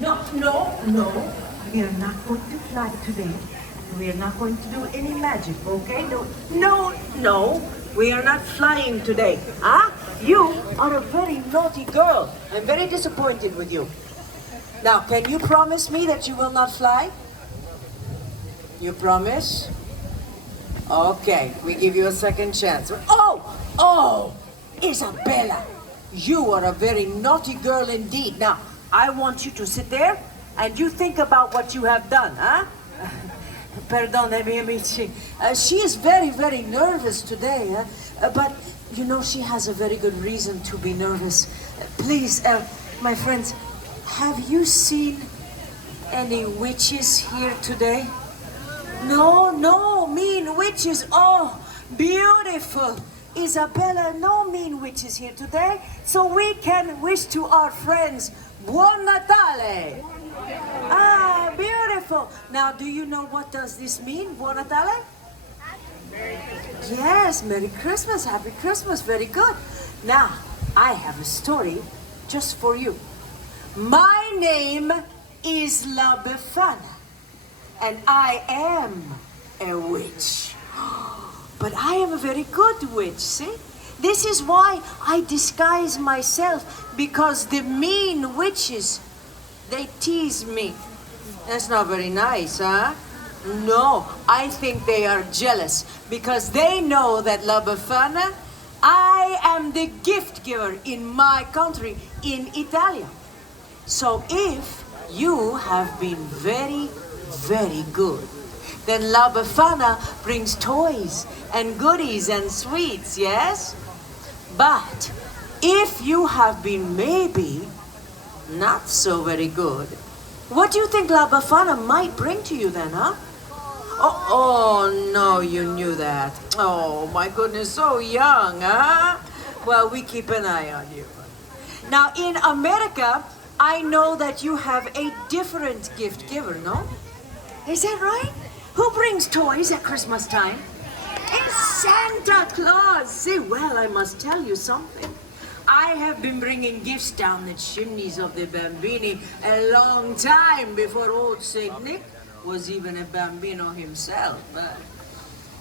No. We are not going to fly today. We are not going to do any magic, okay? No. We are not flying today. Huh? You are a very naughty girl. I'm very disappointed with you. Now, can you promise me that you will not fly? You promise? Okay, we give you a second chance. Oh, Isabella, you are a very naughty girl indeed. Now, I want you to sit there and you think about what you have done, huh? Perdonami, amici. She is very, very nervous today, but you know she has a very good reason to be nervous. Please, my friends, have you seen any witches here today? No, mean witches. Oh, beautiful. Isabella, no mean witches here today, so we can wish to our friends Buon Natale. Ah, beautiful. Now, do you know what does this mean, Buon Natale? Yes, Merry Christmas, Happy Christmas, very good. Now, I have a story just for you. My name is La Befana, and I am a witch. But I am a very good witch, see? This is why I disguise myself, because the mean witches, they tease me. That's not very nice, huh? No, I think they are jealous because they know that La Befana, I am the gift giver in my country, in Italia. So if you have been very, very good, then La Befana brings toys and goodies and sweets, yes? But if you have been maybe not so very good, what do you think La Befana might bring to you then, huh? Oh, no, you knew that. Oh, my goodness, so young, huh? Well, we keep an eye on you. Now, in America, I know that you have a different gift giver, no? Is that right? Who brings toys at Christmas time? It's Santa Claus. See, well, I must tell you something. I have been bringing gifts down the chimneys of the Bambini a long time before old Saint Nick was even a Bambino himself. But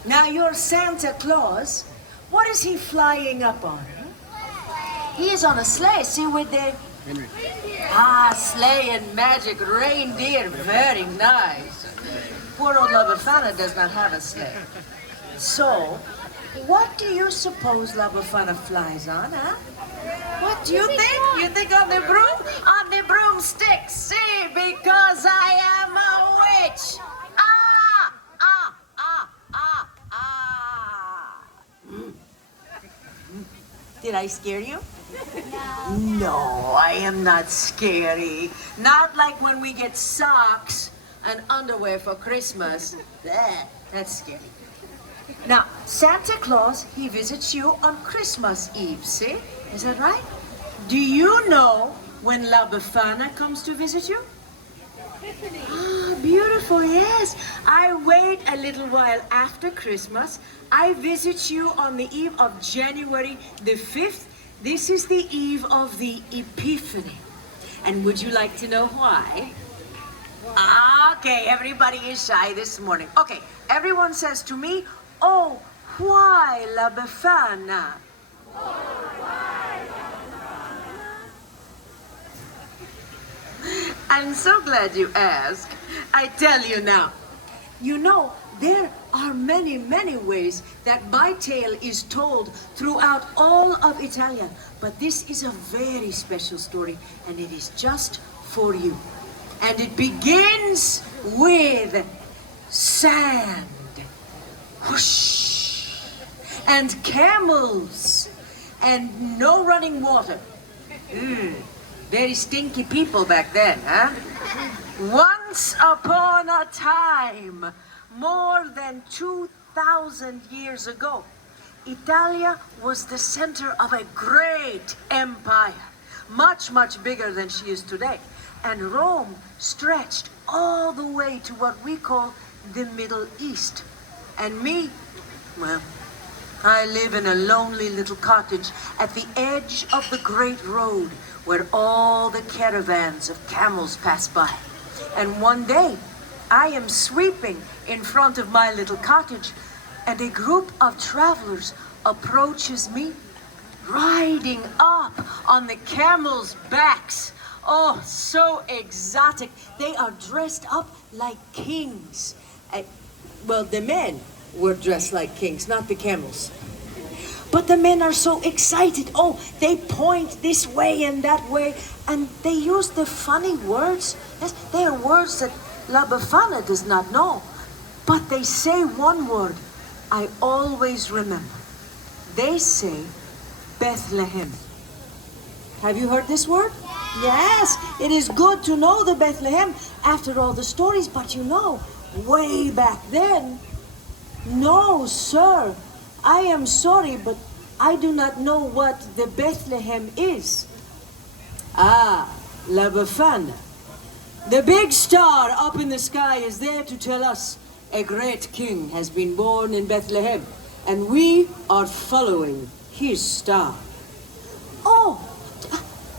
now your Santa Claus, what is he flying up on? Huh? He is on a sleigh, see, with the... sleigh and magic reindeer, very nice. Poor old La Befana does not have a sleigh. So, what do you suppose La Befana flies on, huh? What do you think? You think on the broom? On the broomstick, see, because I am a witch. Did I scare you? No, I am not scary. Not like when we get socks and underwear for Christmas. That's scary. Now, Santa Claus, he visits you on Christmas Eve, see? Is that right? Do you know when La Befana comes to visit you? Ah, beautiful, yes. I wait a little while after Christmas. I visit you on the eve of January the 5th. This is the eve of the Epiphany. And would you like to know why? Okay, everybody is shy this morning. Okay, everyone says to me, oh, why La Befana? I'm so glad you asked. I tell you now. You know, there are many, many ways that my tale is told throughout all of Italia. But this is a very special story, and it is just for you. And it begins with sand, whoosh, and camels, and no running water. Very stinky people back then, huh? Once upon a time, more than 2,000 years ago, Italia was the center of a great empire, much, much bigger than she is today. And Rome stretched all the way to what we call the Middle East. And me, well, I live in a lonely little cottage at the edge of the great road where all the caravans of camels pass by. And one day, I am sweeping in front of my little cottage, and a group of travelers approaches me, riding up on the camels' backs. Oh, so exotic. They are dressed up like kings. Well, the men were dressed like kings, not the camels. But the men are so excited. Oh, they point this way and that way, and they use the funny words. Yes, they are words that La Befana does not know. But they say one word I always remember. They say Bethlehem. Have you heard this word? Yes, it is good to know the Bethlehem after all the stories, but you know, way back then, no, sir. I am sorry, but I do not know what the Bethlehem is. Ah, La Befana. The big star up in the sky is there to tell us a great king has been born in Bethlehem, and we are following his star. Oh,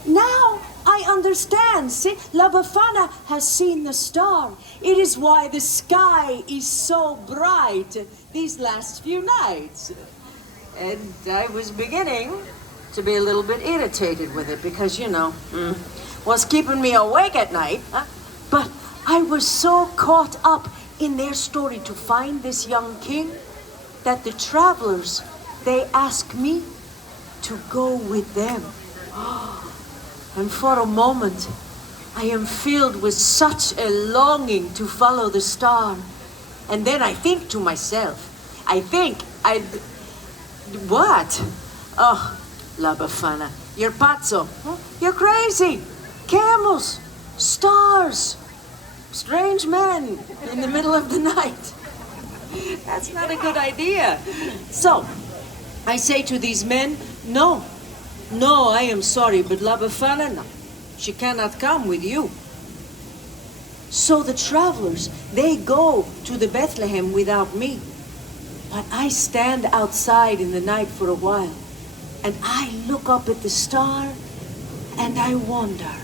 now I understand. See, La Befana has seen the star. It is why the sky is so bright these last few nights. And I was beginning to be a little bit irritated with it because, you know, was keeping me awake at night. But I was so caught up in their story to find this young king that the travelers, they asked me to go with them. And for a moment, I am filled with such a longing to follow the star. And then I think to myself, what? Oh, La Befana, you're pazzo. You're crazy. Camels, stars, strange men in the middle of the night. That's not a good idea. So, I say to these men, no, I am sorry, but La Befana, no, she cannot come with you. So the travelers, they go to the Bethlehem without me. But I stand outside in the night for a while, and I look up at the star, and I wonder.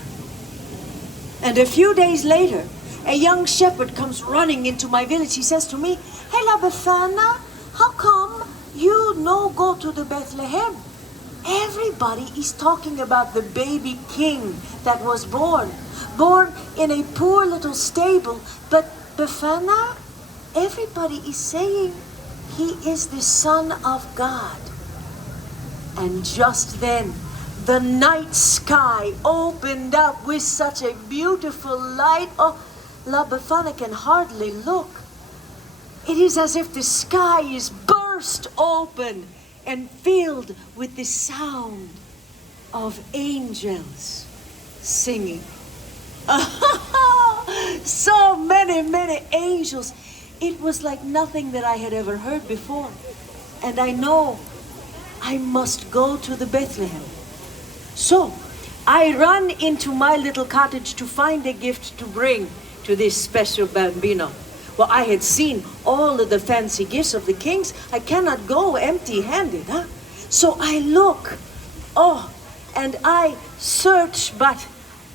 And a few days later, a young shepherd comes running into my village. He says to me, "Hey, La Befana, how come you no go to the Bethlehem? Everybody is talking about the baby king that was born in a poor little stable. But Befana, everybody is saying he is the Son of God." And just then, the night sky opened up with such a beautiful light. Oh, La Befana can hardly look. It is as if the sky is burst open and filled with the sound of angels singing. So many angels. It was like nothing that I had ever heard before. And I know I must go to the Bethlehem. So I run into my little cottage to find a gift to bring to this special bambino. Well, I had seen all of the fancy gifts of the kings. I cannot go empty-handed, huh? So I look, and I search, but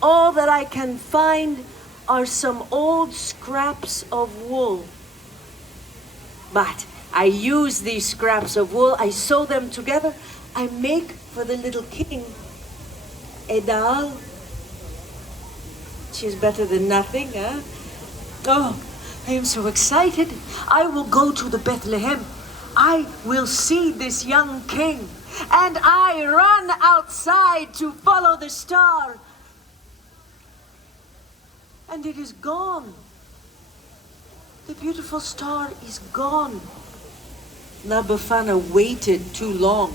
all that I can find are some old scraps of wool. But I use these scraps of wool, I sew them together, I make for the little king a doll. She's better than nothing, huh? Oh, I am so excited. I will go to the Bethlehem. I will see this young king. And I run outside to follow the star. And it is gone. The beautiful star is gone. La Befana waited too long.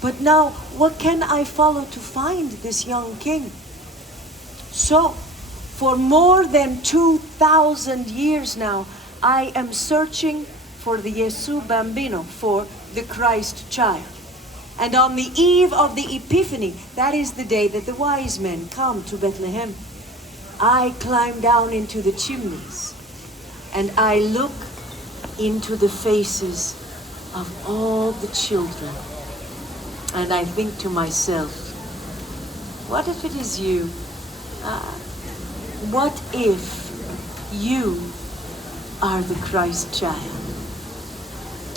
But now, what can I follow to find this young king? So, for more than 2,000 years now, I am searching for the Yesu Bambino, for the Christ child. And on the eve of the Epiphany, that is the day that the wise men come to Bethlehem, I climb down into the chimneys and I look into the faces of all the children. And I think to myself, what if it is you? What if you are the Christ child?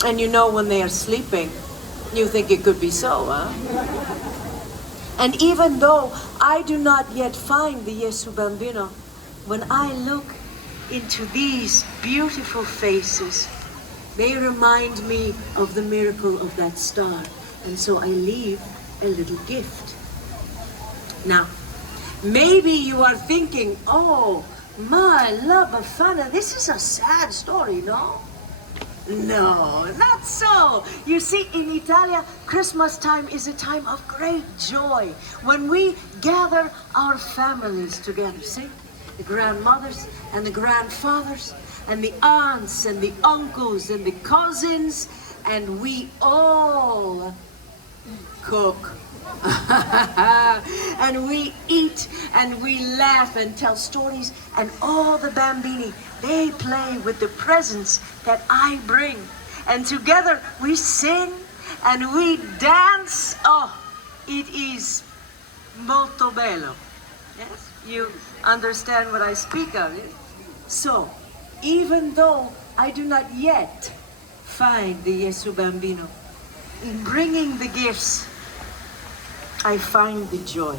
And you know, when they are sleeping, you think it could be so, huh? And even though I do not yet find the Yesu Bambino, when I look into these beautiful faces, they remind me of the miracle of that star. And so I leave a little gift. Now, maybe you are thinking, oh, my La Befana, this is a sad story, no? No, not so. You see, in Italia, Christmas time is a time of great joy when we gather our families together. See? The grandmothers and the grandfathers and the aunts and the uncles and the cousins, and we all cook. And we eat and we laugh and tell stories, and all the bambini, they play with the presents that I bring, and together we sing and we dance. Oh, it is molto bello. Yes, you understand what I speak of. It. So, even though I do not yet find the Yesu Bambino, in bringing the gifts, I find the joy.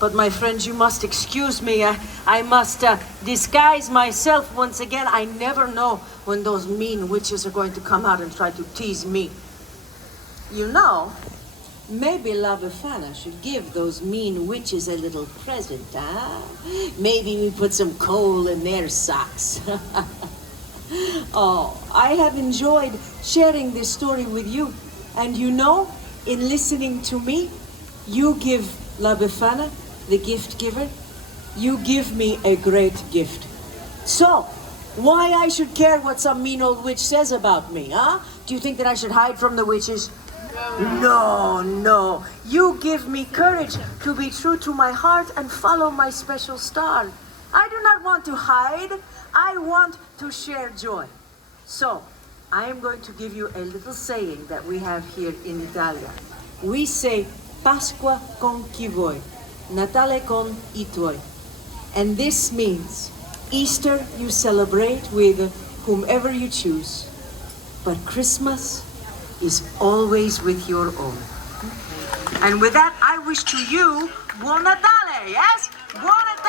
But my friends, you must excuse me. I must disguise myself once again. I never know when those mean witches are going to come out and try to tease me. You know, maybe La Befana should give those mean witches a little present, huh? Maybe we put some coal in their socks. Oh, I have enjoyed sharing this story with you. And you know, in listening to me, you give La Befana, the gift giver, you give me a great gift. So, why I should care what some mean old witch says about me, huh? Do you think that I should hide from the witches? No, no. You give me courage to be true to my heart and follow my special star. I do not want to hide. I want to share joy. So, I am going to give you a little saying that we have here in Italia. We say, Pasqua con chi vuoi, Natale con I tuoi. And this means, Easter you celebrate with whomever you choose, but Christmas is always with your own. And with that, I wish to you, Buon Natale, yes? Buon Natale!